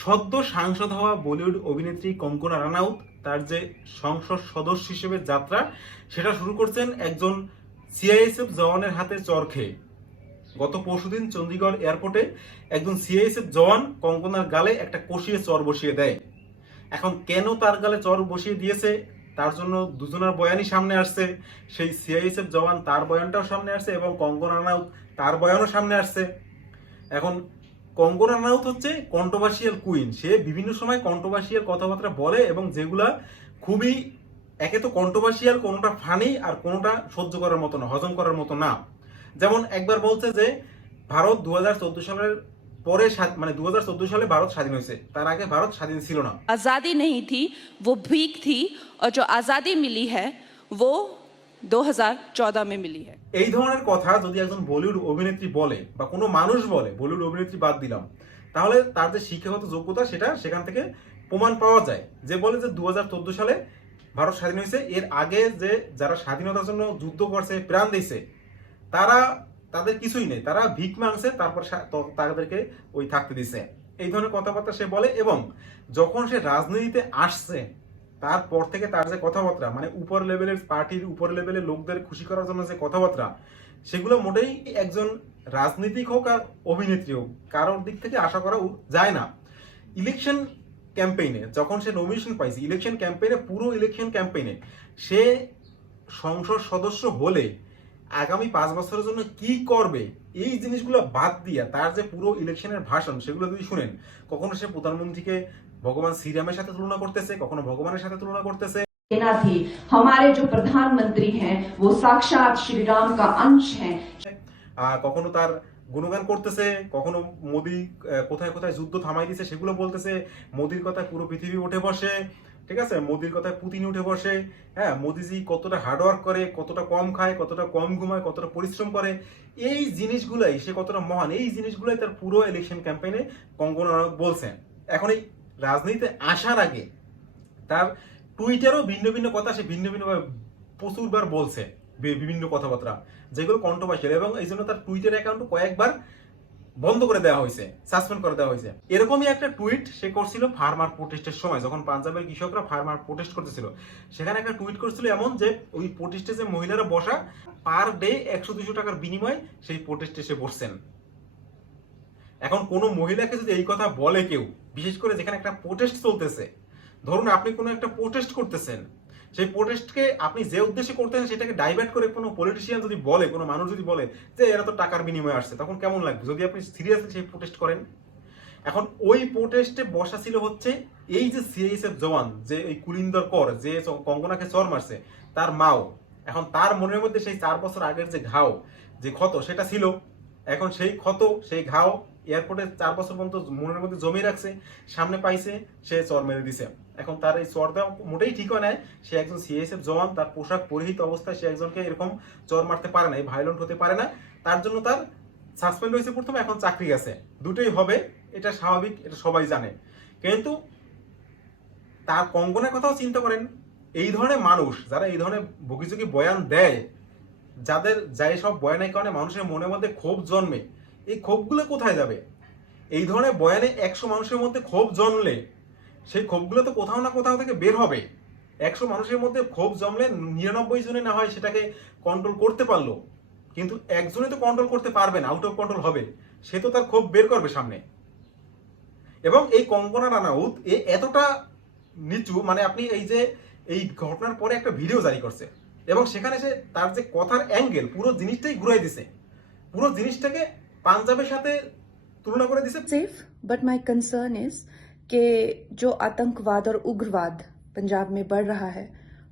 সদ্য সাংসদ হওয়া বলিউড অভিনেত্রী কঙ্কনা রানাউত, তার যে সংসদ সদস্য হিসেবে যাত্রা, সেটা শুরু করছেন একজন সিআইএসএফ জওয়ানের হাতে চর খেয়ে। গত পরশুদিন চণ্ডীগড় এয়ারপোর্টে একজন সিআইএসএফ জওয়ান কঙ্কনার গালে একটা কষিয়ে চর বসিয়ে দেয়। এখন কেন তার গালে চর বসিয়ে দিয়েছে, তার জন্য দুজনের বয়ানই সামনে আসছে। সেই সিআইএসএফ জওয়ান তার বয়ানটাও সামনে আসছে এবং কঙ্কনা রানাউত তার বয়ানও সামনে আসছে। এখন কঙ্গনা রানাউত হচ্ছে কন্ট্রোভার্সিয়াল কুইন সে বিভিন্ন সময় কন্ট্রোভার্সিয়াল কথাবার্তা বলে এবং যেগুলা খুবই, একে তো কন্ট্রোভার্সিয়াল কোনোটা ফানি আর কোনোটা সহ্য করার মতো না, হজম করার মতো না। যেমন একবার বলছে যে, ভারত দু হাজার চোদ্দ সালের পরে মানে দু হাজার চোদ্দ সালে ভারত স্বাধীন হয়েছে। তার আগে ভারত স্বাধীন ছিল না। আজাদি নেই থি, ও ভিক থি, ও জো আজাদি মিলি হ্যাঁ 2014 में मिली है এই ধরনের কথা যদি একজন বলিউড অভিনেত্রী বলে বা কোনো মানুষ বলে বলিউড অভিনেত্রী বাদ দিলাম তাহলে তার যে শিক্ষাগত যোগ্যতা সেটা সেখান থেকে প্রমাণ পাওয়া যায় যে বলে যে দু সালে ভারত স্বাধীন হয়েছে এর আগে যে যারা স্বাধীনতার জন্য যুদ্ধ করছে প্রাণ দিয়েছে তারা তাদের কিছুই নেই তারা ভিক মাংছে তারপর সা- ত- তাদেরকে ওই থাকতে দিছে এই ধরনের কথাবার্তা সে বলে এবং যখন সে রাজনীতিতে আসছে তারপর থেকে তার যে কথাবার্তা মানে উপর লেভেলের পার্টির উপর লেভেলের লোকদের খুশি করার জন্য যে কথাবার্তা, সেগুলো মোটেই একজন রাজনীতিক হোক আর অভিনেত্রী হোক, কারোর দিক থেকে আশা করা যায় না। ইলেকশন ক্যাম্পেইনে যখন সে নমিনেশন পাইছে, ইলেকশন ক্যাম্পেইনে, পুরো ইলেকশন ক্যাম্পেইনে সে সংসদ সদস্য হলে আগামী পাঁচ বছরের জন্য কি করবে, এই জিনিসগুলো বাদ দিয়া তার যে পুরো ইলেকশনের ভাষণ, সেগুলো যদি শুনেন, কখনো সে প্রধানমন্ত্রীকে ভগবান শ্রীরামের সাথে তুলনা করতেছে কখনো ভগবানের সাথে তুলনা করতেছে सेना थी हमारे जो प्रधानमंत्री हैं वो साक्षात श्री राम का अंश हैं আহ, কখনো তার গুণগান করতেছে কখনো মোদি আহ, কোথায় কোথায় যুদ্ধ থামাই দিছে সেগুলো বলতেছে মোদির কথায় পুরো পৃথিবী উঠে বসে ঠিক আছে মোদির কথায় পুতিন উঠে বসে হ্যাঁ মোদিজি কতটা হার্ডওয়ার্ক করে কতটা কম খায় কতটা কম ঘুমায় কতটা পরিশ্রম করে এই জিনিসগুলাই সে কতটা মহান এই জিনিসগুলাই তার পুরো ইলেকশন ক্যাম্পেইনে কঙ্গনা রানাউত বলছেন এখন এই রাজনীতিতে আসার আগে তার টুইটারও ভিন্ন ভিন্ন কথা, সে ভিন্ন ভিন্ন প্রচুরবার বলছে বিভিন্ন কথাবার্তা, যেগুলো কন্ট্রোভার্সিয়াল এবং এই জন্য তার টুইটার অ্যাকাউন্ট কয়েকবার বন্ধ করে দেওয়া হয়েছে সাসপেন্ড করে দেওয়া হয়েছে। এরকমই একটা টুইট সে করছিল ফার্মার প্রোটেস্টের সময়, যখন পাঞ্জাবের কৃষকরা ফার্মার প্রোটেস্ট করতেছিল। সেখানে একটা টুইট করছিল এমন যে, ওই প্রোটেস্টে যে মহিলারা বসা পার ডে একশো দুশো টাকার বিনিময়ে সেই প্রোটেস্টে সে বসছেন। এখন কোনো মহিলাকে যদি এই কথা বলে কেউ, বিশেষ করে যেখানে একটা প্রোটেস্ট চলতেছে, ধরুন আপনি কোনো একটা প্রোটেস্ট করতেছেন, সেই প্রোটেস্টকে আপনি যে উদ্দেশ্যে করতেছেন সেটাকে ডাইভার্ট করে কোনো পলিটিশিয়ান যদি বলে, কোনো মানুষ যদি বলে যে এরা তো টাকার বিনিময়ে আসছে, তখন কেমন লাগবে? যদি আপনি সিরিয়াসলি সেই প্রোটেস্ট করেন? এখন ওই প্রোটেস্টে বসা ছিল হচ্ছে এই যে সিআইএসএফ জওয়ান, যে এই কুলিন্দর কর, যে কঙ্গনাকে চর মারছে, তার মাও। এখন তার মনের মধ্যে সেই চার বছর আগের যে ঘাও, যে ক্ষত, সেটা ছিল। এখন সেই ক্ষত, সেই ঘাও এয়ারপোর্টে চার বছর পর্যন্ত মনের মধ্যে জমিয়ে রাখছে, সামনে পাইছে, সে চর মেরে দিছে। এখন তার এই চর দেওয়া মোটেই ঠিক হয় সে একজন সিএসএফ জওয়ান, তার পোশাক পরিহিত অবস্থায় সে একজনকে এরকম চর মারতে পারে না, এই ভায়োলেন্ট হতে পারে না। তার জন্য তার সাসপেন্ড হয়েছে প্রথমে, এখন চাকরি গেছে দুটোই হবে, এটা স্বাভাবিক, এটা সবাই জানে। কিন্তু তার কঙ্গনের কথাও চিন্তা করেন। এই ধরনের মানুষ, যারা এই ধরনের বগিচুকি বয়ান দেয়, যাদের যাই সব বয়ানের কারণে মানুষের মনের মধ্যে ক্ষোভ জন্মে এই ক্ষোভগুলো কোথায় যাবে? এই ধরনের বয়ানে একশো মানুষের মধ্যে ক্ষোভ জন্মলে, সেই ক্ষোভগুলো তো কোথাও না কোথাও থেকে বের হবে। একশো মানুষের মধ্যে ক্ষোভ জমলে নিরানব্বই জনে না হয় সেটাকে কন্ট্রোল করতে পারল। কিন্তু একজনে তো কন্ট্রোল করতে পারবে না আউট অফ কন্ট্রোল হবে। সে তো তার ক্ষোভ বের করবে সামনে। এবং এই কঙ্কনা রানাউত, এ এতটা নিচু মানে আপনি এই যে, এই ঘটনার পরে একটা ভিডিও জারি করছে। এবং সেখানে সে তার যে কথার অ্যাঙ্গেল পুরো জিনিসটাই ঘুরাই দিছে। পুরো জিনিসটাকে পাঞ্জাবের সাথে তুলনা করে দিছে safe but my concern is कि जो आतंकवाद और उग्रवाद पंजाब में बढ़ रहा है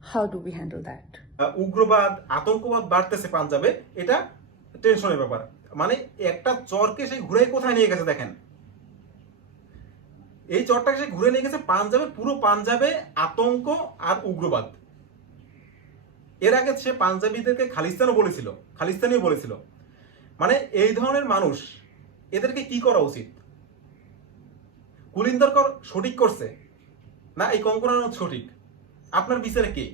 how do we handle that আহ, উগ্রবাদ আতঙ্কবাদ বাড়তেছে পাঞ্জাবে এটা টেনশনের ব্যাপার মানে একটা চরকে সে ঘুরে কোথায় নিয়ে গেছে দেখেন এই চরটাকে সে ঘুরে নিয়ে গেছে পাঞ্জাবের পুরো পাঞ্জাবে আতঙ্ক আর উগ্রবাদ এর আগে সে পাঞ্জাবিদেরকে খালিস্তানও বলেছিল খালিস্তানিও বলেছিল মানে এই ধরনের মানুষ এদেরকে কি করা উচিত? কুলিন্দর কর সঠিক করছে না এই কঙ্কনার সঠিক? আপনার বিচারে কে?